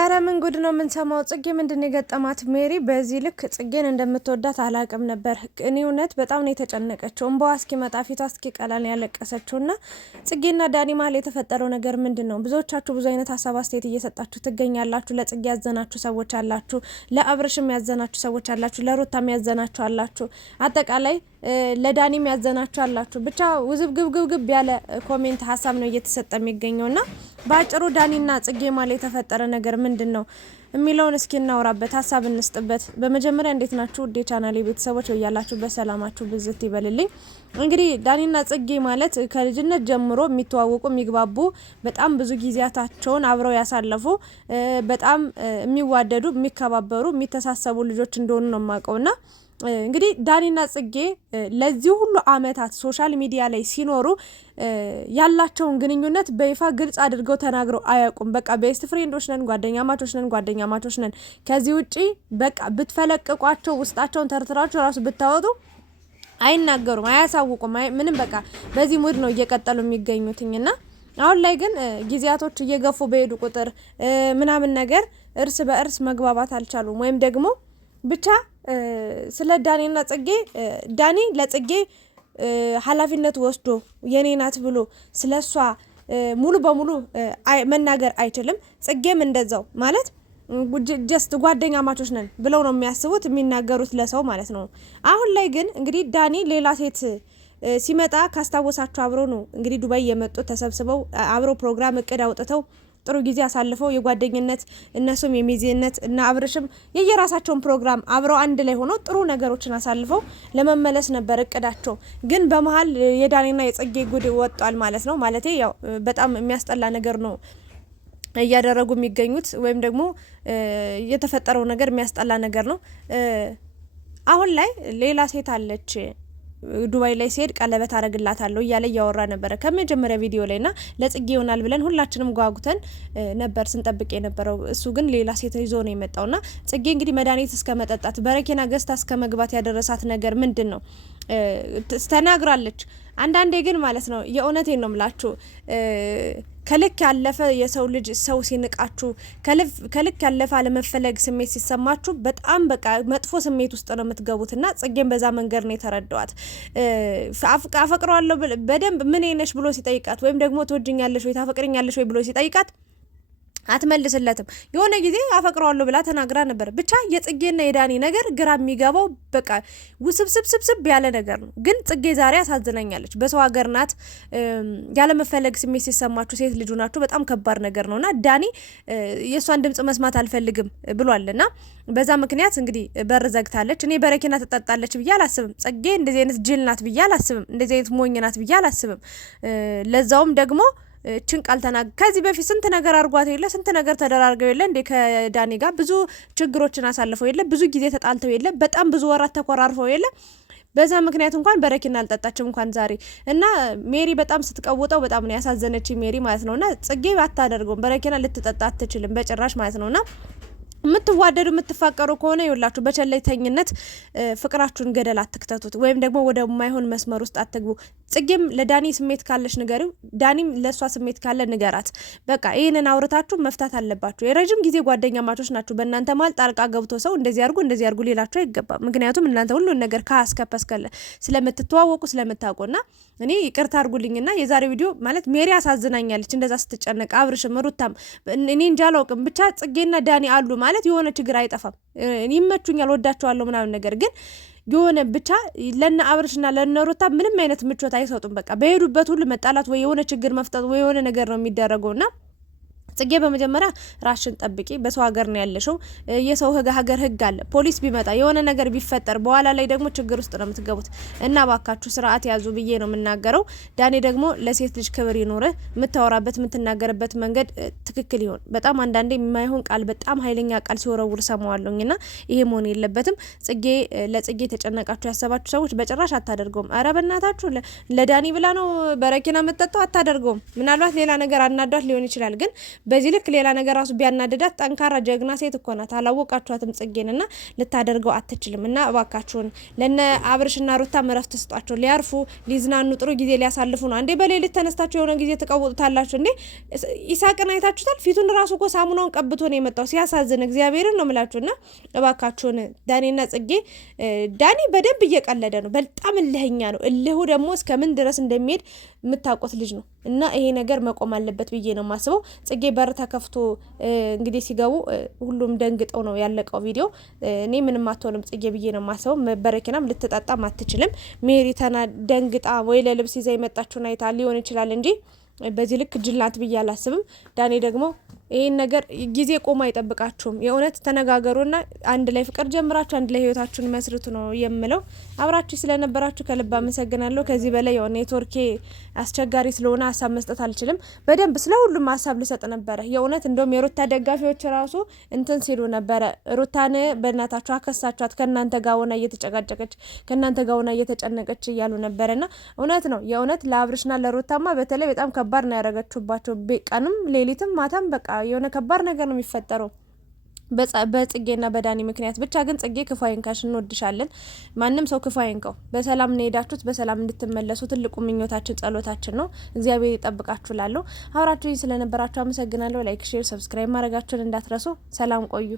ኧረ ምን ጉድ ነው የምንሰማው? ጽጌ ምንድን ነው የገጠማት? ሜሪ በዚህ ልክ ጽጌን እንደምትወዳት አላቅም ነበር። እኔ እውነት በጣም ነው የተጨነቀችው። እንባዋ እስኪመጣ ፊቷ እስኪቀላ ነው ያለቀሰችው። እና ጽጌና ዳኒ መሀል የተፈጠረው ነገር ምንድን ነው? ብዙዎቻችሁ ብዙ አይነት ሀሳብ አስተያየት እየሰጣችሁ ትገኛላችሁ። ለጽጌ ያዘናችሁ ሰዎች አላችሁ፣ ለአብርሽም ያዘናችሁ ሰዎች አላችሁ፣ ለሩታም ያዘናችሁ አላችሁ፣ አጠቃላይ ለዳኒም ያዘናችሁ አላችሁ። ብቻ ውዝብግብግብ ያለ ኮሜንት ሀሳብ ነው እየተሰጠ የሚገኘውና በአጭሩ ዳኒና ጽጌ ማለት የተፈጠረ ነገር ምንድን ነው የሚለውን እስኪ እናውራበት፣ ሀሳብ እንስጥበት። በመጀመሪያ እንዴት ናችሁ ውዴ ቻናሌ ቤተሰቦች? በያላችሁበት ሰላማችሁ ብዝት ይበልልኝ። እንግዲህ ዳኒና ጽጌ ማለት ከልጅነት ጀምሮ የሚተዋወቁ የሚግባቡ፣ በጣም ብዙ ጊዜያታቸውን አብረው ያሳለፉ፣ በጣም የሚዋደዱ፣ የሚከባበሩ፣ የሚተሳሰቡ ልጆች እንደሆኑ ነው የማውቀውና እንግዲህ ዳኒና ጽጌ ለዚህ ሁሉ አመታት ሶሻል ሚዲያ ላይ ሲኖሩ ያላቸውን ግንኙነት በይፋ ግልጽ አድርገው ተናግረው አያውቁም። በቃ ቤስት ፍሬንዶች ነን፣ ጓደኛ ማቾች ነን። ከዚህ ውጪ በቃ ብትፈለቅቋቸው ውስጣቸውን ተርትራቸው ራሱ ብታወጡ አይናገሩም፣ አያሳውቁም፣ ምንም። በቃ በዚህ ሙድ ነው እየቀጠሉ የሚገኙትኝና አሁን ላይ ግን ጊዜያቶች እየገፉ በሄዱ ቁጥር ምናምን ነገር እርስ በእርስ መግባባት አልቻሉም። ወይም ደግሞ ብቻ ስለ ዳኒና ጽጌ ዳኒ ለጽጌ ኃላፊነት ወስዶ የኔ ናት ብሎ ስለሷ ሙሉ በሙሉ መናገር አይችልም። ጽጌም እንደዛው ማለት ጀስት ጓደኛ ማቾች ነን ብለው ነው የሚያስቡት የሚናገሩት ለሰው ማለት ነው። አሁን ላይ ግን እንግዲህ ዳኒ ሌላ ሴት ሲመጣ ካስታወሳቸው አብሮ ነው እንግዲህ ዱባይ የመጡት ተሰብስበው አብሮ ፕሮግራም እቅድ አውጥተው ጥሩ ጊዜ አሳልፈው የጓደኝነት እነሱም የሚዜነት እና አብርሽም የየራሳቸውን ፕሮግራም አብረው አንድ ላይ ሆነው ጥሩ ነገሮችን አሳልፈው ለመመለስ ነበር እቅዳቸው። ግን በመሀል የዳኒና የጽጌ ጉድ ወጣል ማለት ነው። ማለቴ ያው በጣም የሚያስጠላ ነገር ነው እያደረጉ የሚገኙት፣ ወይም ደግሞ የተፈጠረው ነገር የሚያስጠላ ነገር ነው። አሁን ላይ ሌላ ሴት አለች ዱባይ ላይ ሲሄድ ቀለበት አረግላታለሁ እያለ እያወራ ነበረ ከመጀመሪያ ቪዲዮ ላይና ለጽጌ ይሆናል ብለን ሁላችንም ጓጉተን ነበር ስንጠብቅ የነበረው። እሱ ግን ሌላ ሴት ይዞ ነው የመጣውና ጽጌ እንግዲህ መድኃኒት እስከ መጠጣት በረኪና ገዝታ እስከ መግባት ያደረሳት ነገር ምንድን ነው ተናግራለች። አንዳንዴ ግን ማለት ነው የእውነቴን ነው ምላችሁ ከልክ ያለፈ የሰው ልጅ ሰው ሲንቃችሁ ከልክ ያለፈ አለመፈለግ ስሜት ሲሰማችሁ በጣም በቃ መጥፎ ስሜት ውስጥ ነው የምትገቡትና ጽጌን በዛ መንገድ ነው የተረዳዋት። አፈቅረዋለሁ በደንብ ምን ነሽ ብሎ ሲጠይቃት ወይም ደግሞ ትወጂኛለሽ ወይ ታፈቅሪኛለሽ ወይ ብሎ ሲጠይቃት አትመልስለትም። የሆነ ጊዜ አፈቅረዋለሁ ብላ ተናግራ ነበር። ብቻ የጽጌና የዳኒ ነገር ግራ የሚገባው በቃ ውስብስብስብስብ ያለ ነገር ነው። ግን ጽጌ ዛሬ አሳዝናኛለች። በሰው ሀገር ናት። ያለመፈለግ ስሜት ሲሰማችሁ ሴት ልጁ ናችሁ፣ በጣም ከባድ ነገር ነውና ዳኒ የእሷን ድምጽ መስማት አልፈልግም ብሏልና በዛ ምክንያት እንግዲህ በር ዘግታለች። እኔ በረኪና ትጠጣለች ብዬ አላስብም። ጽጌ እንደዚህ አይነት ጅል ናት ብዬ አላስብም። እንደዚህ አይነት ሞኝ ናት ብዬ አላስብም። ለዛውም ደግሞ ችንቃል ከዚህ በፊት ስንት ነገር አርጓት የለ ስንት ነገር ተደራርገው የለ እንዴ ከዳኒ ጋር ብዙ ችግሮችን አሳልፈው የለ ብዙ ጊዜ ተጣልተው የለ በጣም ብዙ ወራት ተኮራርፈው የለ በዛ ምክንያት እንኳን በረኪና አልጠጣችም እንኳን ዛሬ። እና ሜሪ በጣም ስትቀውጠው በጣም ነው ያሳዘነች ሜሪ ማለት ነውና ጽጌ አታደርገውም፣ በረኪና ልትጠጣ አትችልም በጭራሽ ማለት ነውና የምትዋደዱ የምትፋቀሩ ከሆነ ይውላችሁ በቸለተኝነት ፍቅራችሁን ገደል አትክተቱት፣ ወይም ደግሞ ወደ ማይሆን መስመር ውስጥ አትግቡ። ጽጌም ለዳኒ ስሜት ካለሽ ንገሪው፣ ዳኒም ለሷ ስሜት ካለ ንገራት። በቃ ይሄንን አውርታችሁ መፍታት አለባችሁ። የረጅም ጊዜ ጓደኛ ማቾች ናችሁ። በእናንተ ማል ጣልቃ ገብቶ ሰው እንደዚህ አርጉ ሌላችሁ አይገባም። ምክንያቱም እናንተ ሁሉን ነገር ካስከፈስከለ ስለምትተዋወቁ ስለምታውቁና እኔ ይቅርታ አርጉልኝና የዛሬ ቪዲዮ ማለት ሜሪ አሳዝናኛለች እንደዛ ስትጨነቅ። አብርሽም ሩታም እኔ እንጃ አላውቅም ብቻ ጽጌና ዳኒ አሉ ማለት የሆነ ችግር አይጠፋም። ይመቹኛል ወዳቸዋለሁ ምናምን ነገር ግን የሆነ ብቻ ለነ አብርሽና ለነ ሩታ ምንም አይነት ምቾት አይሰጡም። በቃ በሄዱበት ሁሉ መጣላት ወይ የሆነ ችግር መፍጠጥ ወይ የሆነ ነገር ነው የሚደረገውና ጽጌ በመጀመሪያ ራሽን ጠብቂ። በሰው ሀገር ነው ያለሽው። የሰው ሀገር ህግ አለ። ፖሊስ ቢመጣ የሆነ ነገር ቢፈጠር በኋላ ላይ ደግሞ ችግር ውስጥ ነው የምትገቡት እና ባካችሁ ስርዓት ያዙ ብዬ ነው የምናገረው። ዳኔ ደግሞ ለሴት ልጅ ክብር ይኖርህ። የምታወራበት የምትናገርበት መንገድ ትክክል ይሆን። በጣም አንዳንዴ የማይሆን ቃል በጣም ኃይለኛ ቃል ሲወረውር ሰማዋለሁኝና ይሄ መሆን የለበትም። ጽጌ ለጽጌ ተጨነቃችሁ ያሰባችሁ ሰዎች በጭራሽ አታደርገውም። አረ በእናታችሁ ለዳኒ ብላ ነው በረኪና መጠጣው አታደርገውም። ምናልባት ሌላ ነገር አናዷት ሊሆን ይችላል ግን በዚህ ልክ ሌላ ነገር ራሱ ቢያናደዳት ጠንካራ ጀግና ሴት እኮ ናት። አላወቃችኋትም ጽጌንና ልታደርገው አትችልም። እና እባካችሁን ለነ አብርሽና ሩታ እረፍት ስጧቸው። ሊያርፉ ሊዝናኑ ጥሩ ጊዜ ሊያሳልፉ ነው። አንዴ በሌሊት ተነስታችሁ የሆነ ጊዜ ተቀውጡታላችሁ እንዴ? ኢሳቅን አይታችሁታል? ፊቱን ራሱ እኮ ሳሙናውን ቀብቶ ነው የመጣው። ሲያሳዝን እግዚአብሔርን ነው የምላችሁና እባካችሁን ዳኒና ጽጌ ዳኒ በደንብ እየቀለደ ነው። በጣም እልህኛ ነው። እልሁ ደግሞ እስከምን ድረስ እንደሚሄድ የምታውቁት ልጅ ነው እና ይሄ ነገር መቆም አለበት ብዬ ነው የማስበው። ጽጌ በር ተከፍቶ እንግዲህ ሲገቡ ሁሉም ደንግጠው ነው ያለቀው ቪዲዮ። እኔ ምንም አትሆንም ጽጌ ብዬ ነው የማስበው። በረኪናም ልትጠጣም አትችልም። ሜሪ ደንግጣ ወይ ለልብስ ይዛ የመጣችውን አይታ ሊሆን ይችላል እንጂ በዚህ ልክ ጅላት ብዬ አላስብም። ዳኔ ደግሞ ይሄን ነገር ጊዜ ቆሞ አይጠብቃችሁም። የእውነት ተነጋገሩና አንድ ላይ ፍቅር ጀምራችሁ አንድ ላይ ህይወታችሁን መስርቱ ነው የምለው። አብራችሁ ስለነበራችሁ ከልብ አመሰግናለሁ። ከዚህ በላይ የሆነ ኔትወርኬ አስቸጋሪ ስለሆነ ሀሳብ መስጠት አልችልም። በደንብ ስለ ሁሉም ሀሳብ ልሰጥ ነበረ የእውነት። እንደውም የሩታ ደጋፊዎች ራሱ እንትን ሲሉ ነበረ፣ ሩታን በእናታችሁ አከሳችኋት፣ ከእናንተ ጋር ሆና እየተጨቃጨቀች ከእናንተ ጋር ሆና እየተጨነቀች እያሉ ነበረና እውነት ነው የእውነት። ለአብርሽና ለሩታማ በተለይ በጣም ከባድ ነው ያደረገችባቸው። ቀንም ሌሊትም ማታም በቃ የሆነ ከባድ ነገር ነው የሚፈጠረው በጽጌና በዳኒ ምክንያት። ብቻ ግን ጽጌ ክፉ አይንካሽ፣ እንወድሻለን። ማንም ሰው ክፉ አይንካው። በሰላም ነው ሄዳችሁት፣ በሰላም እንድትመለሱ ትልቁ ምኞታችን ጸሎታችን ነው። እግዚአብሔር ይጠብቃችሁ። ላለሁ አብራችሁኝ ስለነበራችሁ አመሰግናለሁ። ላይክ፣ ሼር፣ ሰብስክራይብ ማድረጋችሁን እንዳትረሱ። ሰላም ቆዩ።